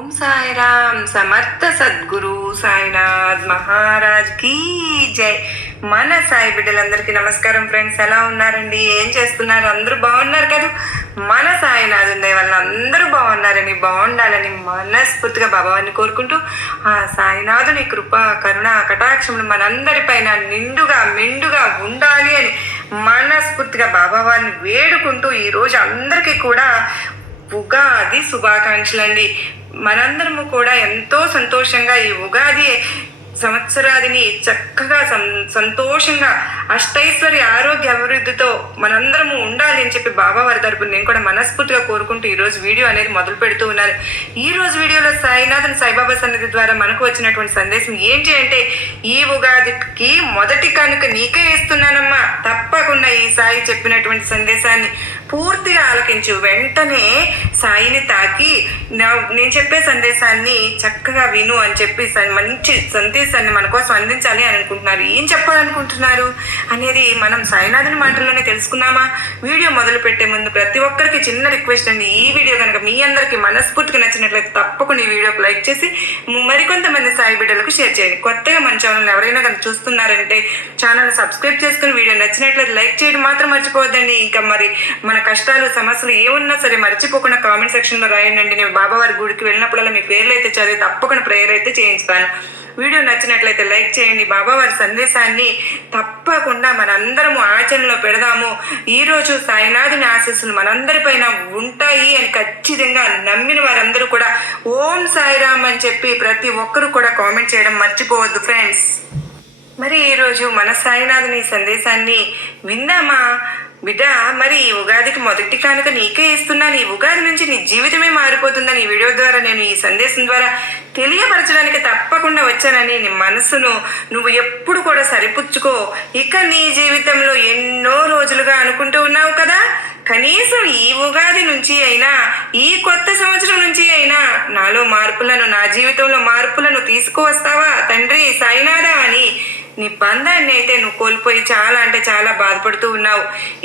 ఓం సాయిరామ్ సమర్థ సద్గురు సాయినాథ్ మహారాజ్ కీ జై. మన సాయి బిడ్డలందరికీ నమస్కారం ఫ్రెండ్స్. ఎలా ఉన్నారండి? ఏం చేస్తున్నారు? అందరూ బాగున్నారు కదా? మన సాయినాథ్ ఉండే వల్ల అందరూ బాగున్నారని, బాగుండాలని మనస్ఫూర్తిగా బాబావారిని కోరుకుంటూ ఆ సాయినాథుని కృప కరుణ కటాక్షములు మనందరిపైన నిండుగా మెండుగా ఉండాలి అని మనస్ఫూర్తిగా బాబావారిని వేడుకుంటూ ఈరోజు అందరికీ కూడా ఉగాది శుభాకాంక్షలు అండి. మనందరము కూడా ఎంతో సంతోషంగా ఈ ఉగాది సంవత్సరాదిని చక్కగా సంతోషంగా అష్టైశ్వర్య ఆరోగ్య అభివృద్ధితో మనందరము ఉండాలి అని చెప్పి బాబా వారి తరపున నేను కూడా మనస్ఫూర్తిగా కోరుకుంటూ ఈరోజు వీడియో అనేది మొదలు పెడుతూ ఉన్నాను. ఈ రోజు వీడియోలో సాయినాథన్ సాయిబాబా సన్నిధి ద్వారా మనకు వచ్చినటువంటి సందేశం ఏంటి అంటే, ఈ ఉగాదికి మొదటి కానుక నీకే ఇస్తున్నానమ్మా, తప్పకుండా ఈ సాయి చెప్పినటువంటి సందేశాన్ని పూర్తిగా ఆలకించు. వెంటనే సాయిని తాకి నేను చెప్పే సందేశాన్ని చక్కగా విను అని చెప్పి మంచి సందేశాన్ని మన కోసం అందించాలి అని అనుకుంటున్నారు. ఏం చెప్పాలనుకుంటున్నారు అనేది మనం సాయినాథుని మాటల్లోనే తెలుసుకున్నామా? వీడియో మొదలు పెట్టే ముందు ప్రతి ఒక్కరికి చిన్న రిక్వెస్ట్ అండి, ఈ వీడియో కనుక మీ అందరికీ మనస్ఫూర్తిగా నచ్చినట్లయితే తప్పకుండా ఈ వీడియోకి లైక్ చేసి మరికొంతమంది సాయి బిడ్డలకు షేర్ చేయండి. కొత్తగా మన ఛానల్ ఎవరైనా కనుక చూస్తున్నారంటే ఛానల్ సబ్స్క్రైబ్ చేసుకుని వీడియో నచ్చినట్లయితే లైక్ చేయడం మాత్రం మర్చిపోవద్దండి. ఇంకా మరి మన కష్టాలు సమస్యలు ఏమున్నా సరే మర్చిపోకుండా కామెంట్ సెక్షన్లో రాయండి. నేను బాబావారి గుడికి వెళ్ళినప్పుడల్లా మీ పేర్లు అయితే చదివి తప్పకుండా ప్రేయర్ అయితే చేయిస్తాను. వీడియో నచ్చినట్లయితే లైక్ చేయండి. బాబావారి సందేశాన్ని తప్పకుండా మనందరము ఆచరణలో పెడదాము. ఈరోజు సాయినాథుని ఆశీస్సులు మనందరిపైన ఉంటాయి అని ఖచ్చితంగా నమ్మిన వారందరూ కూడా ఓం సాయిరామ్ అని చెప్పి ప్రతి ఒక్కరూ కూడా కామెంట్ చేయడం మర్చిపోవద్దు ఫ్రెండ్స్. మరి ఈరోజు మన సాయినాథుని సందేశాన్ని విందామా? బిడ్డ, మరి ఈ ఉగాదికి మొదటి కానుక నీకే ఇస్తున్నాను. ఈ ఉగాది నుంచి నీ జీవితమే మారిపోతుందని ఈ వీడియో ద్వారా నేను ఈ సందేశం ద్వారా తెలియపరచడానికి తప్పకుండా వచ్చానని నీ మనసును నువ్వు ఎప్పుడు కూడా సరిపుచ్చుకో. ఇక నీ జీవితంలో ఎన్నో రోజులుగా అనుకుంటూ ఉన్నావు కదా, కనీసం ఈ ఉగాది నుంచి అయినా, ఈ కొత్త సంవత్సరం నుంచి అయినా నాలో మార్పులను, నా జీవితంలో మార్పులను తీసుకువస్తావా తండ్రి సాయినాథా అని నీ బంధాన్ని అయితే నువ్వు కోల్పోయి చాలా అంటే చాలా బాధపడుతూ ఉన్నావు.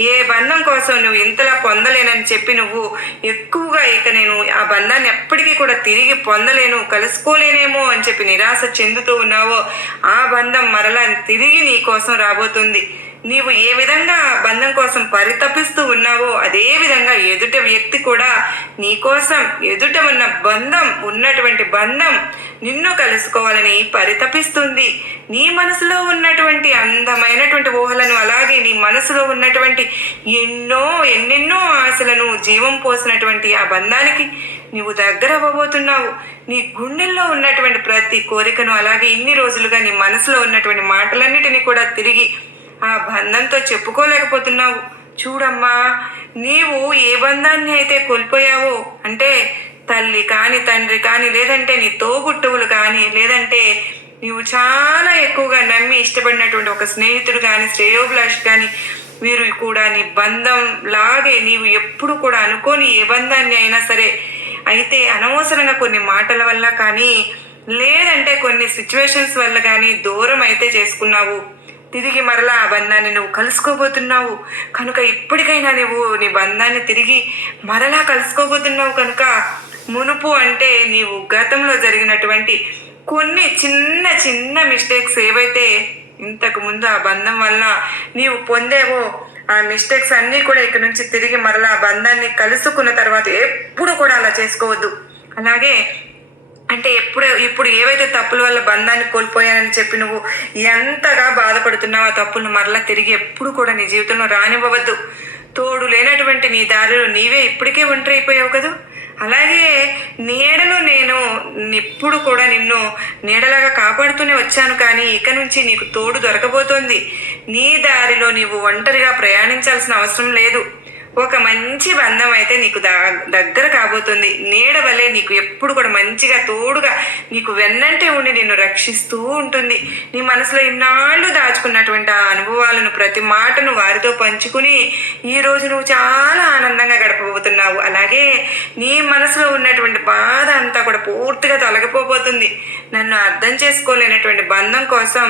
ఏ బంధం కోసం నువ్వు ఇంతలా పొందలేనని చెప్పి నువ్వు ఎక్కువగా ఇక నేను ఆ బంధాన్ని ఎప్పటికీ కూడా తిరిగి పొందలేను, కలుసుకోలేనేమో అని చెప్పి నిరాశ చెందుతూ ఉన్నావో, ఆ బంధం మరలా తిరిగి నీ కోసం రాబోతుంది. నీవు ఏ విధంగా బంధం కోసం పరితపిస్తూ ఉన్నావో అదే విధంగా ఎదుట వ్యక్తి కూడా నీ కోసం ఎదుట ఉన్న బంధం ఉన్నటువంటి బంధం నిన్ను కలుసుకోవాలని పరితపిస్తుంది. నీ మనసులో ఉన్నటువంటి అందమైనటువంటి ఊహలను, అలాగే నీ మనసులో ఉన్నటువంటి ఎన్నెన్నో ఆశలను జీవం పోసినటువంటి ఆ బంధానికి నీవు దగ్గర అవ్వబోతున్నావు. నీ గుండెల్లో ఉన్నటువంటి ప్రతి కోరికను, అలాగే ఇన్ని రోజులుగా నీ మనసులో ఉన్నటువంటి మాటలన్నిటినీ కూడా తిరిగి ఆ బంధంతో చెప్పుకోలేకపోతున్నావు. చూడమ్మా, నీవు ఏ బంధాన్ని అయితే కోల్పోయావో, అంటే తల్లి కానీ, తండ్రి కానీ, లేదంటే నీ తోబుట్టువులు కానీ, లేదంటే నీవు చాలా ఎక్కువగా నమ్మి ఇష్టపడినటువంటి ఒక స్నేహితుడు కానీ, శ్రేయోభిలాష్ కానీ, వీరు కూడా నీ బంధం లాగే నీవు ఎప్పుడు కూడా అనుకోని ఏ బంధాన్ని అయినా సరే అయితే అనవసరంగా కొన్ని మాటల వల్ల కానీ, లేదంటే కొన్ని సిచ్యువేషన్స్ వల్ల కానీ దూరం అయితే చేసుకున్నావు. తిరిగి మరలా ఆ బంధాన్ని నువ్వు కలుసుకోబోతున్నావు కనుక ఇప్పటికైనా నువ్వు నీ బంధాన్ని తిరిగి మరలా కలుసుకోబోతున్నావు కనుక మునుపు అంటే నీవు గతంలో జరిగినటువంటి కొన్ని చిన్న చిన్న మిస్టేక్స్ ఏవైతే ఇంతకు ముందు ఆ బంధం వల్ల నీవు పొందేవో, ఆ మిస్టేక్స్ అన్నీ కూడా ఇక్కడ నుంచి తిరిగి మరలా ఆ బంధాన్ని కలుసుకున్న తర్వాత ఎప్పుడు కూడా అలా చేసుకోవద్దు. అలాగే అంటే ఇప్పుడు ఏవైతే తప్పుల వల్ల బంధాన్ని కోల్పోయానని చెప్పి నువ్వు ఎంతగా బాధపడుతున్నావు, ఆ తప్పులను మరలా తిరిగి ఎప్పుడు కూడా నీ జీవితంలో రానివ్వవద్దు. తోడు లేనటువంటి నీ దారిలో నీవే ఇప్పటికే ఒంటరి అయిపోయావు కదా, అలాగే నీడలో నేను ఎప్పుడు కూడా నిన్ను నీడలాగా కాపాడుతూనే వచ్చాను, కానీ ఇక నుంచి నీకు తోడు దొరకబోతోంది. నీ దారిలో నీవు ఒంటరిగా ప్రయాణించాల్సిన అవసరం లేదు. ఒక మంచి బంధం అయితే నీకు దగ్గర కాబోతుంది. నీడ వల్లే నీకు ఎప్పుడు కూడా మంచిగా తోడుగా నీకు వెన్నంటే ఉండి నిన్ను రక్షిస్తూ ఉంటుంది. నీ మనసులో ఇన్నాళ్ళు దాచుకున్నటువంటి ఆ అనుభవాలను, ప్రతి మాటను వారితో పంచుకుని ఈరోజు నువ్వు చాలా ఆనందంగా గడపబోతున్నావు. అలాగే నీ మనసులో ఉన్నటువంటి బాధ అంతా కూడా పూర్తిగా తొలగిపోబోతుంది. నన్ను అర్థం చేసుకోలేనటువంటి బంధం కోసం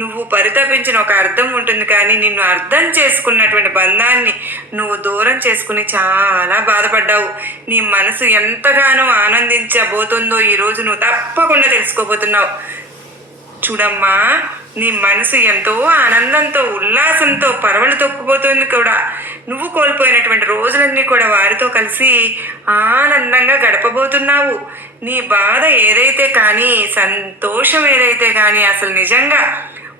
నువ్వు పరితపించిన ఒక అర్థం ఉంటుంది, కానీ నిన్ను అర్థం చేసుకున్నటువంటి బంధాన్ని నువ్వు దూరం దూరం చేసుకుని చాలా బాధపడ్డావు. నీ మనసు ఎంతగానో ఆనందించబోతుందో ఈరోజు నువ్వు తప్పకుండా తెలుసుకోబోతున్నావు. చూడమ్మా, నీ మనసు ఎంతో ఆనందంతో ఉల్లాసంతో పరవళ్ళు తొక్కుపోతుంది కూడా. నువ్వు కోల్పోయినటువంటి రోజులన్నీ కూడా వారితో కలిసి ఆనందంగా గడపబోతున్నావు. నీ బాధ ఏదైతే కానీ, సంతోషం ఏదైతే కానీ, అసలు నిజంగా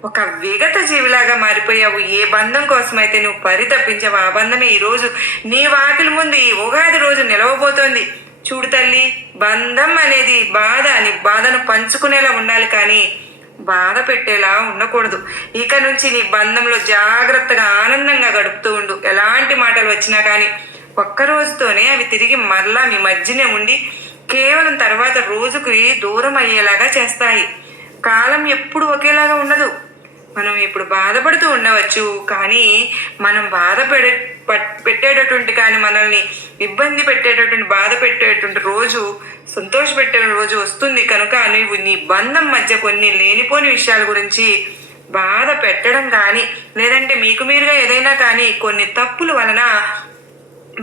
ఒక విగత జీవిలాగా మారిపోయావు. ఏ బంధం కోసమైతే నువ్వు పరితపించావు ఆ బంధమే ఈరోజు నీ వాకిలి ముందు ఈ ఉగాది రోజు నిలవబోతోంది. చూడు తల్లి, బంధం అనేది నీ బాధను పంచుకునేలా ఉండాలి కానీ బాధ పెట్టేలా ఉండకూడదు. ఇక నుంచి నీ బంధంలో జాగ్రత్తగా ఆనందంగా గడుపుతూ ఉండు. ఎలాంటి మాటలు వచ్చినా కానీ ఒక్క రోజుతోనే అవి తిరిగి మరలా మీ మధ్యనే ఉండి కేవలం తర్వాత రోజుకి దూరం అయ్యేలాగా చేస్తాయి. కాలం ఎప్పుడు ఒకేలాగా ఉండదు. మనం ఇప్పుడు బాధపడుతూ ఉండవచ్చు, కానీ మనం పెట్టేటటువంటి కానీ మనల్ని ఇబ్బంది పెట్టేటటువంటి బాధ పెట్టేటువంటి రోజు, సంతోష పెట్టే రోజు వస్తుంది. కనుక నువ్వు నీ బంధం మధ్య కొన్ని లేనిపోని విషయాల గురించి బాధ పెట్టడం కానీ, లేదంటే మీకు మీరుగా ఏదైనా కానీ కొన్ని తప్పుల వలన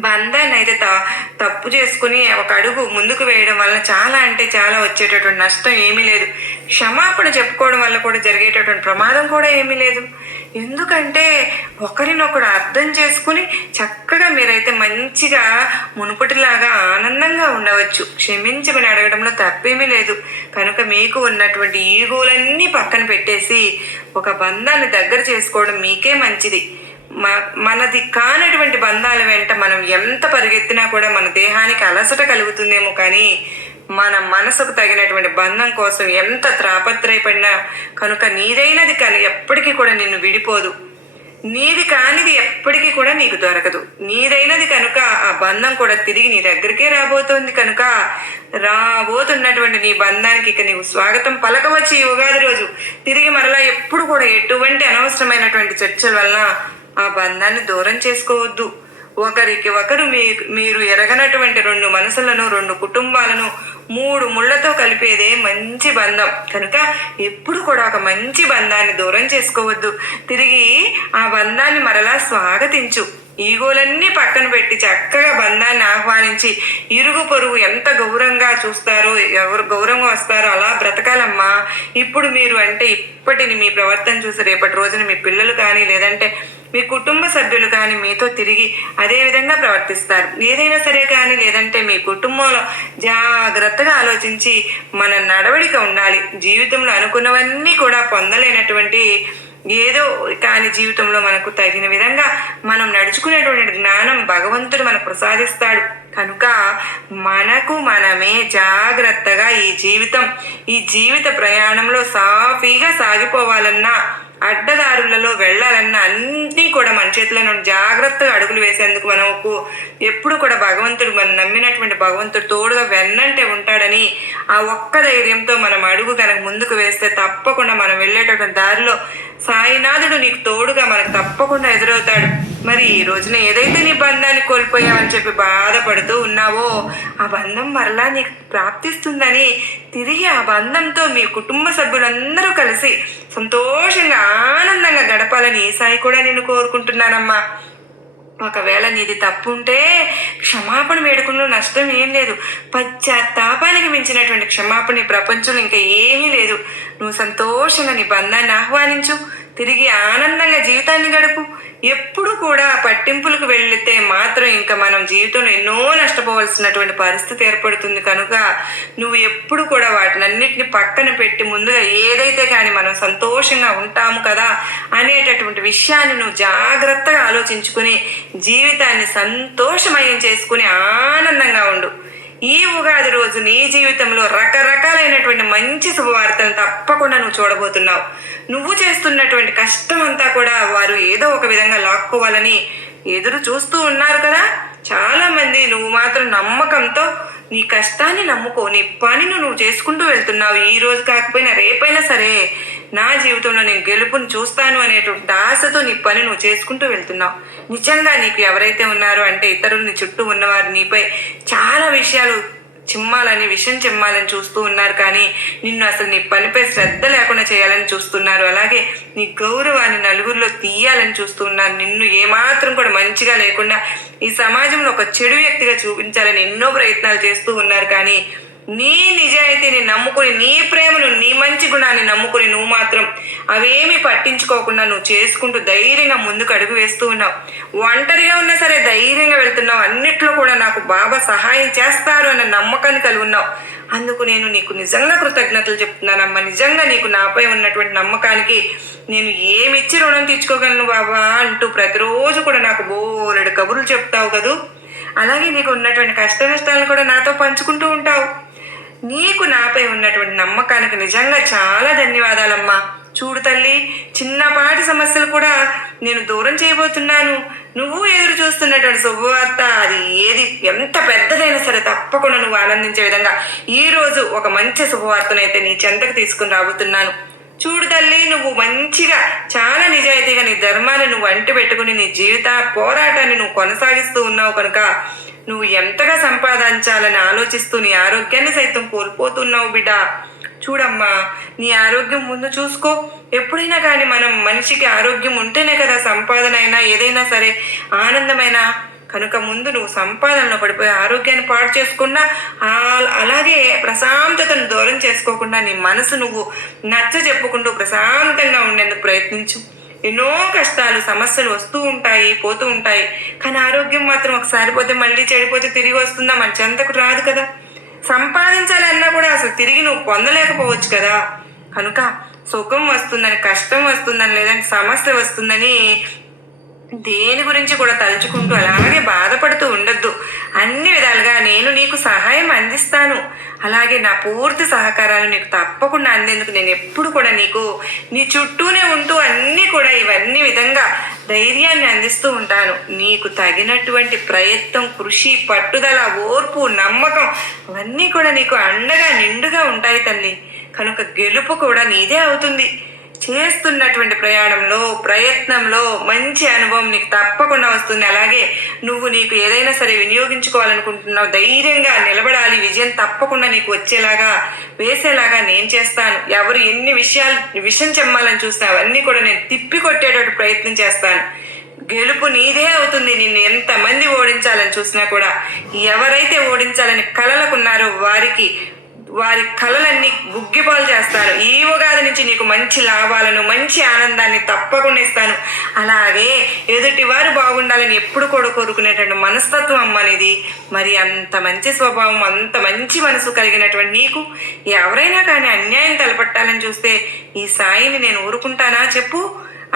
బంధాన్ని అయితే తప్పు చేసుకుని ఒక అడుగు ముందుకు వేయడం వల్ల చాలా అంటే చాలా వచ్చేటటువంటి నష్టం ఏమీ లేదు. క్షమాపణ చెప్పుకోవడం వల్ల కూడా జరిగేటటువంటి ప్రమాదం కూడా ఏమీ లేదు. ఎందుకంటే ఒకరినొకడు అర్థం చేసుకుని చక్కగా మీరైతే మంచిగా మునుపటిలాగా ఆనందంగా ఉండవచ్చు. క్షమించమని అడగడంలో తప్పేమీ లేదు. కనుక మీకు ఉన్నటువంటి ఈగోలన్నీ పక్కన పెట్టేసి ఒక బంధాన్ని దగ్గర చేసుకోవడం మీకే మంచిది. మనది కానటువంటి బంధాల వెంట మనం ఎంత పరిగెత్తినా కూడా మన దేహానికి అలసట కలుగుతుందేమో, కానీ మన మనసుకు తగినటువంటి బంధం కోసం ఎంత తాపత్రయపడినా కనుక నీదైనది కానీ ఎప్పటికీ కూడా నిన్ను విడిపోదు. నీది కానిది ఎప్పటికీ కూడా నీకు దొరకదు. నీదైనది కనుక ఆ బంధం కూడా తిరిగి నీ దగ్గరికే రాబోతోంది. కనుక రాబోతున్నటువంటి నీ బంధానికి ఇక నీవు స్వాగతం పలకవచ్చు. ఈ ఉగాది రోజు తిరిగి మరలా ఎప్పుడు కూడా ఎటువంటి అనవసరమైనటువంటి చర్చల వలన ఆ బంధాన్ని దూరం చేసుకోవద్దు. ఒకరికి ఒకరు మీరు ఎరగనటువంటి రెండు మనసులను, రెండు కుటుంబాలను 3 ముళ్లతో కలిపేదే మంచి బంధం. కనుక ఎప్పుడు కూడా ఒక మంచి బంధాన్ని దూరం చేసుకోవద్దు. తిరిగి ఆ బంధాన్ని మరలా స్వాగతించు. ఈగోలన్నీ పక్కన పెట్టి చక్కగా బంధాన్ని ఆహ్వానించి ఇరుగు పొరుగు ఎంత గౌరవంగా చూస్తారో, ఎవరు గౌరవంగా వస్తారో అలా బ్రతకాలమ్మా. ఇప్పుడు మీరు అంటే ఇప్పటిని మీ ప్రవర్తన చూసి రేపటి రోజున మీ పిల్లలు కానీ, లేదంటే మీ కుటుంబ సభ్యులు కానీ మీతో తిరిగి అదే విధంగా ప్రవర్తిస్తారు. ఏదైనా సరే కానీ, లేదంటే మీ కుటుంబంలో జాగ్రత్తగా ఆలోచించి మన నడవడిక ఉండాలి. జీవితంలో అనుకున్నవన్నీ కూడా పొందలేనటువంటి ఏదో కానీ జీవితంలో మనకు తగిన విధంగా మనం నడుచుకునేటువంటి జ్ఞానం భగవంతుడు మనకు ప్రసాదిస్తాడు. కనుక మనకు మనమే జాగ్రత్తగా ఈ జీవిత ప్రయాణంలో సాఫీగా సాగిపోవాలన్నా, అడ్డదారులలో వెళ్ళాలన్నా అన్నీ కూడా మన చేతిలో జాగ్రత్తగా అడుగులు వేసేందుకు మనకు ఎప్పుడు కూడా భగవంతుడు, మనం నమ్మినటువంటి భగవంతుడు తోడుగా వెన్నంటే ఉంటాడని ఆ ఒక్క ధైర్యంతో మనం అడుగు కనుక ముందుకు వేస్తే తప్పకుండా మనం వెళ్ళేటటువంటి దారిలో సాయినాథుడు నీకు తోడుగా మనకు తప్పకుండా ఎదురవుతాడు. మరి ఈ రోజున ఏదైతే నీ బంధాన్ని కోల్పోయావని చెప్పి బాధపడుతూ ఉన్నావో ఆ బంధం మరలా నీకు ప్రాప్తిస్తుందని, తిరిగి ఆ బంధంతో మీ కుటుంబ సభ్యులందరూ కలిసి సంతోషంగా ఆనందంగా గడపాలని ఈ సాయి కూడా నేను కోరుకుంటున్నానమ్మా. ఒకవేళ నీది తప్పు ఉంటే క్షమాపణ వేడుకల్లో నష్టం ఏం లేదు. పశ్చాత్తాపానికి మించినటువంటి క్షమాపణ ఈ ప్రపంచంలో ఇంకా ఏమీ లేదు. నువ్వు సంతోషంగా నీ బంధాన్ని ఆహ్వానించు, తిరిగి ఆనందంగా జీవితాన్ని గడుపు. ఎప్పుడు కూడా పట్టింపులకు వెళితే మాత్రం ఇంకా మనం జీవితంలో ఎన్నో నష్టపోవాల్సినటువంటి పరిస్థితి ఏర్పడుతుంది. కనుక నువ్వు ఎప్పుడు కూడా వాటినన్నిటిని పక్కన పెట్టి ముందుగా ఏదైతే కానీ మనం సంతోషంగా ఉంటాము కదా అనేటటువంటి విషయాన్ని నువ్వు జాగ్రత్తగా ఆలోచించుకుని జీవితాన్ని సంతోషమయం చేసుకుని ఆనందంగా ఉండు. ఈ ఉగాది రోజు నీ జీవితంలో రకరకాలైనటువంటి మంచి శుభవార్తలను తప్పకుండా నువ్వు చూడబోతున్నావు. నువ్వు చేస్తున్నటువంటి కష్టం అంతా కూడా వారు ఏదో ఒక విధంగా లాక్కోవాలని ఎదురు చూస్తూ ఉన్నారు కదా. చాలా మంది నువ్వు మాత్రం నమ్మకంతో నీ కష్టాన్ని నమ్ముకో, నీ పనిని నువ్వు చేసుకుంటూ వెళ్తున్నావు. ఈ రోజు కాకపోయినా రేపైనా సరే నా జీవితంలో నేను గెలుపుని చూస్తాను అనేటువంటి ఆశతో నీ పని నువ్వు చేసుకుంటూ వెళ్తున్నావు. నిజంగా నీకు ఎవరైతే ఉన్నారో అంటే ఇతరులు నీ చుట్టూ ఉన్నవారు నీపై చాలా విషయాలు విషం చిమ్మాలని చూస్తూ ఉన్నారు, కానీ నిన్ను అసలు నీ పనిపై శ్రద్ధ లేకుండా చేయాలని చూస్తున్నారు. అలాగే నీ గౌరవాన్ని నలుగురిలో తీయాలని చూస్తూ ఉన్నారు. నిన్ను ఏమాత్రం కూడా మంచిగా లేకుండా ఈ సమాజంలో ఒక చెడు వ్యక్తిగా చూపించాలని ఎన్నో ప్రయత్నాలు చేస్తూ ఉన్నారు. కానీ నీ నిజాయితీని నమ్ముకుని, నీ ప్రేమను, నీ మంచి గుణాన్ని నమ్ముకుని నువ్వు మాత్రం అవేమీ పట్టించుకోకుండా నువ్వు చేసుకుంటూ ధైర్యంగా ముందుకు అడుగు వేస్తూ ఉన్నావు. ఒంటరిగా ఉన్నా సరే ధైర్యంగా వెళ్తున్నావు. అన్నిట్లో కూడా నాకు బాబా సహాయం చేస్తారు అన్న నమ్మకాన్ని కలిగి ఉన్నావు. అందుకు నేను నీకు నిజంగా కృతజ్ఞతలు చెప్తున్నానమ్మా. నిజంగా నీకు నాపై ఉన్నటువంటి నమ్మకానికి నేను ఏమిచ్చి రుణం తీర్చుకోగలను బాబా అంటూ ప్రతిరోజు కూడా నాకు బోలెడు కబుర్లు చెప్తావు కదూ. అలాగే నీకు ఉన్నటువంటి కష్ట నష్టాలను కూడా నాతో పంచుకుంటూ ఉంటావు. నీకు నాపై ఉన్నటువంటి నమ్మకానికి నిజంగా చాలా ధన్యవాదాలమ్మా. చూడు తల్లి, చిన్నపాటి సమస్యలు కూడా నేను దూరం చేయబోతున్నాను. నువ్వు ఎదురు చూస్తున్నటువంటి శుభవార్త అది ఏది ఎంత పెద్దదైనా సరే తప్పకుండా నువ్వు ఆనందించే విధంగా ఈరోజు ఒక మంచి శుభవార్తనైతే నీ చెంతకు తీసుకుని రాబోతున్నాను. చూడు తల్లి, నువ్వు మంచిగా చాలా నిజాయితీగా నీ ధర్మాన్ని నువ్వు అంటి పెట్టుకుని నీ జీవిత పోరాటాన్ని నువ్వు కొనసాగిస్తూ ఉన్నావు కనుక నువ్వు ఎంతగా సంపాదించాలని ఆలోచిస్తూ నీ ఆరోగ్యాన్ని సైతం కోల్పోతున్నావు బిడ్డ. చూడమ్మా, నీ ఆరోగ్యం ముందు చూసుకో. ఎప్పుడైనా కానీ మనిషికి ఆరోగ్యం ఉంటేనే కదా సంపాదన అయినా ఏదైనా సరే ఆనందమైనా. కనుక ముందు నువ్వు సంపాదనలో పడిపోయి ఆరోగ్యాన్ని పాడు చేసుకున్నా, అలాగే ప్రశాంతతను దూరం చేసుకోకుండా నీ మనసు నువ్వు నచ్చ చెప్పుకుంటూ ప్రశాంతంగా ఉండేందుకు ప్రయత్నించు. ఎన్నో కష్టాలు సమస్యలు వస్తూ ఉంటాయి, పోతూ ఉంటాయి. కానీ ఆరోగ్యం మాత్రం ఒకసారి పోతే మళ్ళీ చెడిపోతే తిరిగి వస్తుందా? మన చెంతకు రాదు కదా. సంపాదించాలన్నా కూడా అసలు తిరిగి నువ్వు పొందలేకపోవచ్చు కదా. కనుక సుఖం వస్తుందని, కష్టం వస్తుందని, లేదంటే సమస్య వస్తుందని దేని గురించి కూడా తలుచుకుంటూ అలాగే బాధపడుతూ ఉండొద్దు. అన్ని విధాలుగా నేను నీకు సహాయం అందిస్తాను. అలాగే నా పూర్తి సహకారాలు నీకు తప్పకుండా అందేందుకు నేను ఎప్పుడు కూడా నీ చుట్టూనే ఉంటూ అన్నీ కూడా ఇవన్నీ విధంగా ధైర్యాన్ని అందిస్తూ ఉంటాను. నీకు తగినటువంటి ప్రయత్నం, కృషి, పట్టుదల, ఓర్పు, నమ్మకం అవన్నీ కూడా నీకు అండగా నిండుగా ఉంటాయి తల్లి. కనుక గెలుపు కూడా నీదే అవుతుంది. చేస్తున్నటువంటి ప్రయత్నంలో మంచి అనుభవం నీకు తప్పకుండా వస్తుంది. అలాగే నువ్వు నీకు ఏదైనా సరే వినియోగించుకోవాలనుకుంటున్నావు, ధైర్యంగా నిలబడాలి. విజయం తప్పకుండా నీకు వేసేలాగా నేను చేస్తాను. ఎవరు ఎన్ని విషయం చెమ్మాలని చూస్తే అవన్నీ కూడా నేను తిప్పికొట్టేటట్టు ప్రయత్నం చేస్తాను. గెలుపు నీదే అవుతుంది. నిన్ను ఎంతమంది ఓడించాలని చూసినా కూడా ఎవరైతే ఓడించాలని కలలకున్నారో వారి కళలన్నీ గుగ్గిపాలు చేస్తాను. ఈ ఉగాది నుంచి నీకు మంచి లాభాలను, మంచి ఆనందాన్ని తప్పకుండా ఇస్తాను. అలాగే ఎదుటివారు బాగుండాలని ఎప్పుడు కూడా కోరుకునేటువంటి మనస్తత్వం అమ్మనిది. మరి అంత మంచి స్వభావం, అంత మంచి మనసు కలిగినటువంటి నీకు ఎవరైనా కానీ అన్యాయం తలపట్టాలని చూస్తే ఈ సాయిని నేను ఊరుకుంటానా చెప్పు?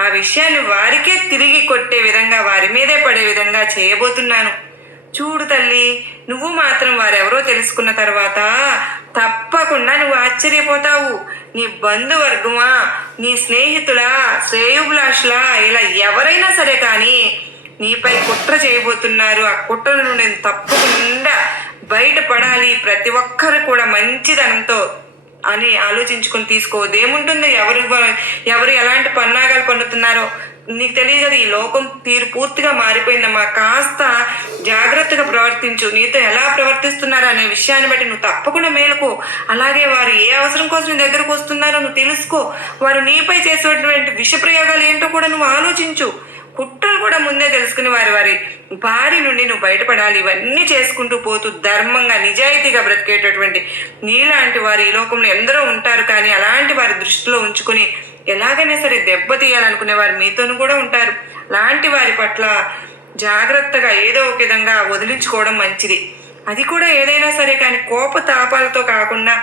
ఆ విషయాన్ని వారికే తిరిగి కొట్టే విధంగా, వారి మీదే పడే విధంగా చేయబోతున్నాను. చూడు తల్లి, నువ్వు మాత్రం వారెవరో తెలుసుకున్న తర్వాత తప్పకుండా నువ్వు ఆశ్చర్యపోతావు. నీ బంధువర్గమా, నీ స్నేహితులా, శ్రేయోభిలాషులా, ఇలా ఎవరైనా సరే కానీ నీపై కుట్ర చేయబోతున్నారు. ఆ కుట్రను నేను తప్పకుండా బయటపడాలి. ప్రతి ఒక్కరు కూడా మంచిదనంతో అని ఆలోచించుకొని తీసుకోవద్దు. ఏముంటుంది, ఎవరు ఎలాంటి పన్నాగాలు పన్నుతున్నారో నీకు తెలియదు కదా. ఈ లోకం తీరు పూర్తిగా మారిపోయిందమ్మా. కాస్త జాగ్రత్తగా ప్రవర్తించు. నీతో ఎలా ప్రవర్తిస్తున్నారో అనే విషయాన్ని బట్టి నువ్వు తప్పకుండా మేలుకో. అలాగే వారు ఏ అవసరం కోసం నీ దగ్గరకు వస్తున్నారో నువ్వు తెలుసుకో. వారు నీపై చేసేటువంటి విష ప్రయోగాలు ఏంటో కూడా నువ్వు ఆలోచించు. కుట్రలు కూడా ముందే తెలుసుకుని వారి బారి నుండి నువ్వు బయటపడాలి. ఇవన్నీ చేసుకుంటూ పోతూ ధర్మంగా, నిజాయితీగా బ్రతికేటటువంటి నీలాంటి వారు ఈ లోకంలో ఎందరో ఉంటారు. కానీ అలాంటి వారి దృష్టిలో ఉంచుకుని ఎలాగైనా సరే దెబ్బతీయాలనుకునే వారు మీతోనూ కూడా ఉంటారు. లాంటి వారి పట్ల జాగ్రత్తగా ఏదో ఒక విధంగా వదిలించుకోవడం మంచిది. అది కూడా ఏదైనా సరే కానీ కోపతాపాలతో కాకుండా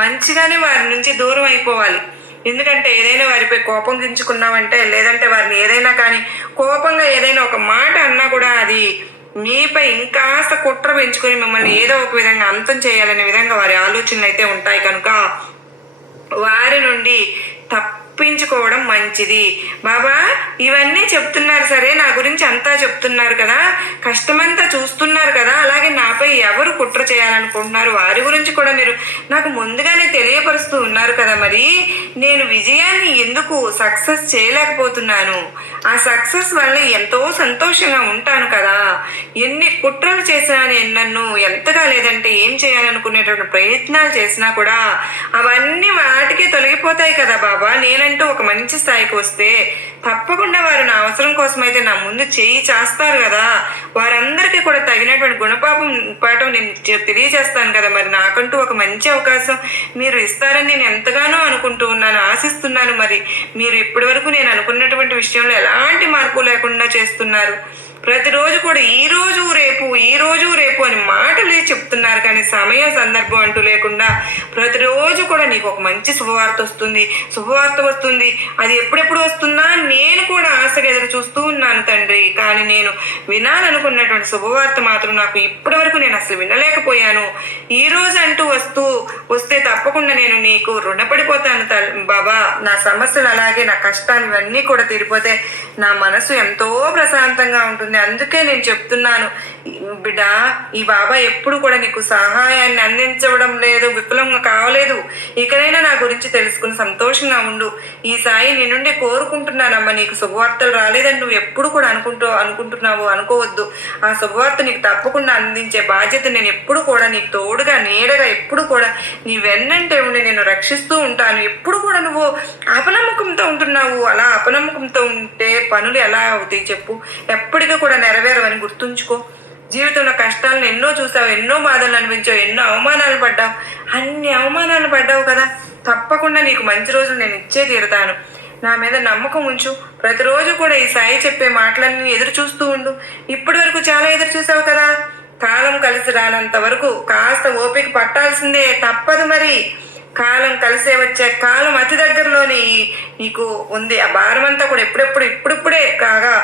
మంచిగానే వారి నుంచి దూరం అయిపోవాలి. ఎందుకంటే ఏదైనా వారిపై కోపం గించుకున్నామంటే, లేదంటే వారిని ఏదైనా కానీ కోపంగా ఏదైనా ఒక మాట అన్నా కూడా అది మీపై ఇంకాస్త కుట్ర పెంచుకొని మిమ్మల్ని ఏదో ఒక విధంగా అంతం చేయాలనే విధంగా వారి ఆలోచనలు అయితే ఉంటాయి. కనుక వారి నుండి తప్పించుకోవడం మంచిది. బాబా ఇవన్నీ చెప్తున్నారు సరే, నా గురించి అంతా చెప్తున్నారు కదా, కష్టమంతా చూస్తున్నారు కదా, అలాగే నాపై ఎవరు కుట్ర చేయాలనుకుంటున్నారు వారి గురించి కూడా మీరు నాకు ముందుగానే తెలియపరుస్తూ ఉన్నారు కదా. మరి నేను విజయాన్ని ఎందుకు సక్సెస్ చేయలేకపోతున్నాను? ఆ సక్సెస్ వల్ల ఎంతో సంతోషంగా ఉంటాను కదా. ఎన్ని కుట్రలు చేసినా నేను నన్ను ఎంతగా లేదంటే ఏం చేయాలనుకునేటువంటి ప్రయత్నాలు చేసినా కూడా అవన్నీ వాటికే తొలగిపోతాయి కదా బాబా. నేను నేనంటూ ఒక మంచి స్థాయికి వస్తే తప్పకుండా వారు నా అవసరం కోసమైతే నా ముందు చేయి చేస్తారు కదా. వారందరికీ కూడా తగినటువంటి పాఠం నేను తెలియజేస్తాను కదా. మరి నాకంటూ ఒక మంచి అవకాశం మీరు ఇస్తారని నేను ఎంతగానో అనుకుంటూ ఉన్నాను, ఆశిస్తున్నాను. మరి మీరు ఇప్పటి వరకు నేను అనుకున్నటువంటి విషయంలో ఎలాంటి మార్పు లేకుండా చేస్తున్నారు. ప్రతిరోజు కూడా ఈ రోజు రేపు అని మాటలు చెప్తున్నారు, కానీ సమయ సందర్భం అంటూ లేకుండా ప్రతిరోజు కూడా నీకు ఒక మంచి శుభవార్త వస్తుంది. అది ఎప్పుడెప్పుడు వస్తుందా నేను కూడా ఆశగా ఎదురు చూస్తూ ఉన్నాను తండ్రి. కానీ నేను వినాలనుకున్నటువంటి శుభవార్త మాత్రం నాకు ఇప్పటి వరకు నేను అసలు వినలేకపోయాను. ఈ రోజు అంటూ వస్తే తప్పకుండా నేను నీకు రుణపడిపోతాను బాబా. నా సమస్యలు అలాగే నా కష్టాలు ఇవన్నీ కూడా తీరిపోతే నా మనసు ఎంతో ప్రశాంతంగా ఉంటుంది. అందుకే నేను చెప్తున్నాను బిడ్డ, ఈ బాబా ఎప్పుడు కూడా నీకు సహాయాన్ని అందించడం లేదు, విఫలంగా కావలేదు. ఇకనైనా నా గురించి తెలుసుకుని సంతోషంగా ఉండు. ఈ సాయి నీ నుండి కోరుకుంటున్నానమ్మా. నీకు శుభవార్తలు రాలేదని నువ్వు ఎప్పుడు కూడా అనుకుంటున్నావు అనుకోవద్దు. ఆ శుభవార్త నీకు తప్పకుండా అందించే బాధ్యత నేను ఎప్పుడు కూడా నీకు తోడుగా నీడగా ఎప్పుడు కూడా నీ వెన్నంటే ఉండి నేను రక్షిస్తూ ఉంటాను. ఎప్పుడు కూడా నువ్వు అపనమ్మకంతో ఉంటున్నావు. అలా అపనమ్మకంతో ఉంటే పనులు ఎలా అవుతాయి చెప్పు? ఎప్పటికీ కూడా నెరవేరవని గుర్తుంచుకో. జీవితంలో కష్టాలను ఎన్నో చూసావు, ఎన్నో బాధలు అనిపించావు, ఎన్నో అవమానాలు పడ్డావు. అన్ని అవమానాలు పడ్డావు కదా. తప్పకుండా నీకు మంచి రోజులు నేను ఇచ్చే తీరుతాను. నా మీద నమ్మకం ఉంచు. ప్రతిరోజు కూడా ఈ సాయి చెప్పే మాటలన్నీ ఎదురు చూస్తూ ఉండు. ఇప్పటి వరకు చాలా ఎదురు చూసావు కదా. కాలం కలిసి రానంత వరకు కాస్త ఓపిక పట్టాల్సిందే, తప్పదు. మరి కాలం కలిసే వచ్చే కాలం అతి దగ్గరలోని నీకు ఉంది. ఆ భారం అంతా కూడా ఇప్పుడిప్పుడే కాగా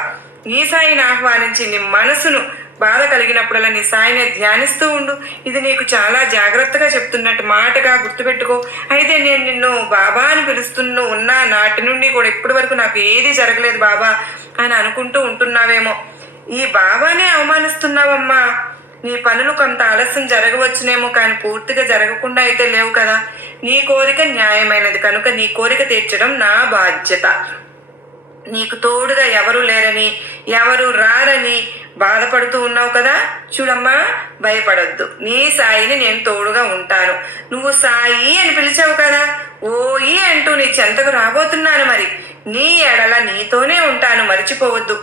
నీ సాయిని ఆహ్వానించి నీ మనసును బాధ కలిగినప్పుడల్లా నీ సాయిని ధ్యానిస్తూ ఉండు. ఇది నీకు చాలా జాగ్రత్తగా చెప్తున్నట్టు మాటగా గుర్తుపెట్టుకో. అయితే నేను నిన్ను బాబా అని ఉన్నా నాటి నుండి కూడా ఇప్పటి వరకు నాకు ఏది జరగలేదు బాబా అని అనుకుంటూ ఉంటున్నావేమో. ఈ బాబానే అవమానిస్తున్నావమ్మా. నీ పనులు కొంత ఆలస్యం జరగవచ్చునేమో, కానీ పూర్తిగా జరగకుండా అయితే లేవు కదా. నీ కోరిక న్యాయమైనది కనుక నీ కోరిక తీర్చడం నా బాధ్యత. నీకు తోడుగా ఎవరు లేరని, ఎవరు రారని బాధపడుతూ ఉన్నావు కదా. చూడమ్మా, భయపడొద్దు. నీ సాయిని నేను తోడుగా ఉంటాను. నువ్వు సాయి అని పిలిచావు కదా, ఓయి అంటూ నీ చెంతకు రాబోతున్నాను. మరి నీ ఎడల నీతోనే ఉంటాను, మర్చిపోవద్దు.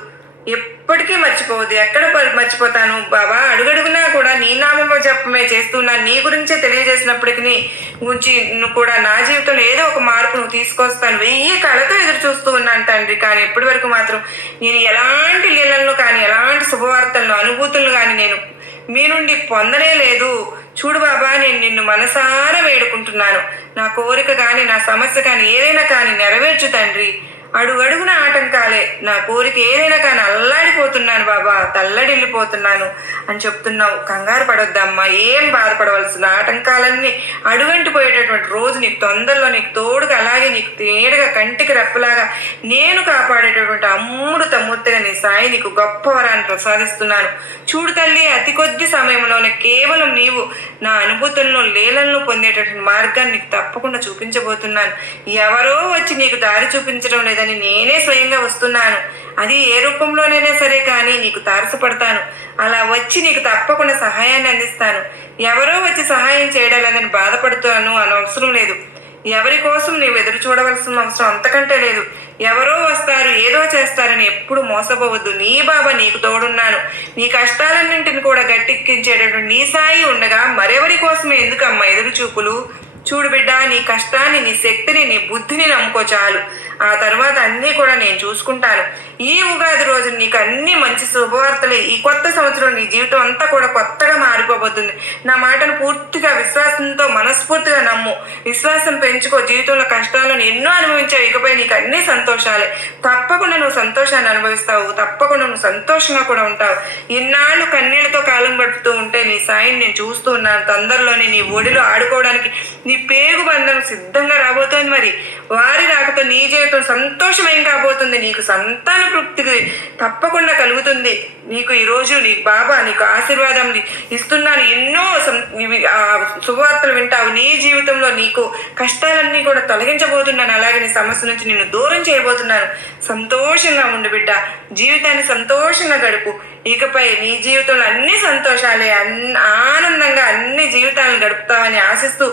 ఎప్పటికీ మర్చిపోవద్దు. ఎక్కడ మర్చిపోతాను బాబా? అడుగడుగునా కూడా నీ నామము జపమే చేస్తున్నాను. నీ గురించే తెలియజేసినప్పటికీ గురించి కూడా నా జీవితంలో ఏదో ఒక మార్పు నువ్వు తీసుకొస్తాను. 1000 కళతో ఎదురు చూస్తూ ఉన్నాను తండ్రి. కానీ ఇప్పటి వరకు మాత్రం నేను ఎలాంటి లీలలను కానీ ఎలాంటి శుభవార్తలను అనుభూతులను కానీ నేను మీ నుండి పొందనే లేదు. చూడు బాబా, నేను నిన్ను మనసారా వేడుకుంటున్నాను. నా కోరిక కానీ నా సమస్య కానీ ఏదైనా కానీ నెరవేర్చు తండ్రి. అడుగడుగున ఆటంకాలే. నా కోరిక ఏదైనా కానీ అల్లాడిపోతున్నాను బాబా, తల్లడిల్లిపోతున్నాను అని చెప్తున్నావు. కంగారు పడొద్దమ్మా, ఏం బాధపడవలసిన. ఆటంకాలన్నీ అడుగంటిపోయేటటువంటి రోజు నీకు తొందరలో, నీకు తోడుగా అలాగే నీకు తేడుగా కంటికి రెప్పలాగా నేను కాపాడేటటువంటి అమృతమూర్తిగా నీ సాయి నీకు గొప్ప వరాన్ని ప్రసాదిస్తున్నాను. చూడు తల్లి, అతి కొద్ది సమయంలోనే కేవలం నీవు నా అనుభూతులను లీలలను పొందేటటువంటి మార్గాన్ని నీకు తప్పకుండా చూపించబోతున్నాను. ఎవరో వచ్చి నీకు దారి చూపించడం లేదని నేనే స్వయంగా వస్తున్నాను. అది ఏ రూపంలోనైనా సరే కానీ నీకు తారసపడతాను. అలా వచ్చి నీకు తప్పకుండా సహాయాన్ని అందిస్తాను. ఎవరో వచ్చి సహాయం చేయడం లేదని బాధపడుతాను అని అవసరం లేదు. ఎవరి కోసం నీవు ఎదురు చూడవలసిన అవసరం అంతకంటే లేదు. ఎవరో వస్తారు, ఏదో చేస్తారని ఎప్పుడు మోసపోవద్దు. నీ బాబా నీకు తోడున్నాను. నీ కష్టాలన్నింటిని కూడా గట్టెక్కించేటటువంటి నీ సాయి ఉండగా మరెవరి కోసమే ఎందుకమ్మా ఎదురు చూపులు? చూడు బిడ్డ, నీ కష్టాన్ని, నీ శక్తిని, నీ బుద్ధిని నమ్ముకో చాలు. ఆ తర్వాత అన్నీ కూడా నేను చూసుకుంటాను. ఈ ఉగాది రోజు నీకు అన్ని మంచి శుభవార్తలే. ఈ కొత్త సంవత్సరం నీ జీవితం అంతా కూడా కొత్తగా మారిపోబోతుంది. నా మాటను పూర్తిగా విశ్వాసంతో మనస్ఫూర్తిగా నమ్ము. విశ్వాసం పెంచుకో. జీవితంలో కష్టాలను ఎన్నో అనుభవించావు, ఇకపై నీకు అన్ని సంతోషాలే. తప్పకుండా నువ్వు సంతోషాన్ని అనుభవిస్తావు. తప్పకుండా నువ్వు సంతోషంగా కూడా ఉంటావు. ఇన్నాళ్ళు కన్నీళ్లతో కాలం గడుపుతూ ఉంటే నీ సాయిని నేను చూస్తూ ఉన్నాను. తొందరలోనే నీ ఒడిలో ఆడుకోవడానికి నీ పేగు బంధం సిద్ధంగా రాబోతోంది. మరి వారి రాకతో నీ జీవితం సంతోషమయం కాబోతుంది. నీకు సంతాన తృప్తి తప్పకుండా కలుగుతుంది. నీకు ఈరోజు నీకు బాబా నీకు ఆశీర్వాదం ఇస్తున్నాను. ఎన్నో శుభవార్తలు వింటావు. నీ జీవితంలో నీకు కష్టాలన్నీ కూడా తొలగించబోతున్నాను. అలాగే నీ సమస్య నుంచి నిన్ను దూరం చేయబోతున్నాను. సంతోషంగా ఉండు బిడ్డ. జీవితాన్ని సంతోషంగా గడుపు. ఇకపై నీ జీవితంలో అన్ని సంతోషాలే, ఆనందంగా అన్ని జీవితాలను గడుపుతావని ఆశిస్తూ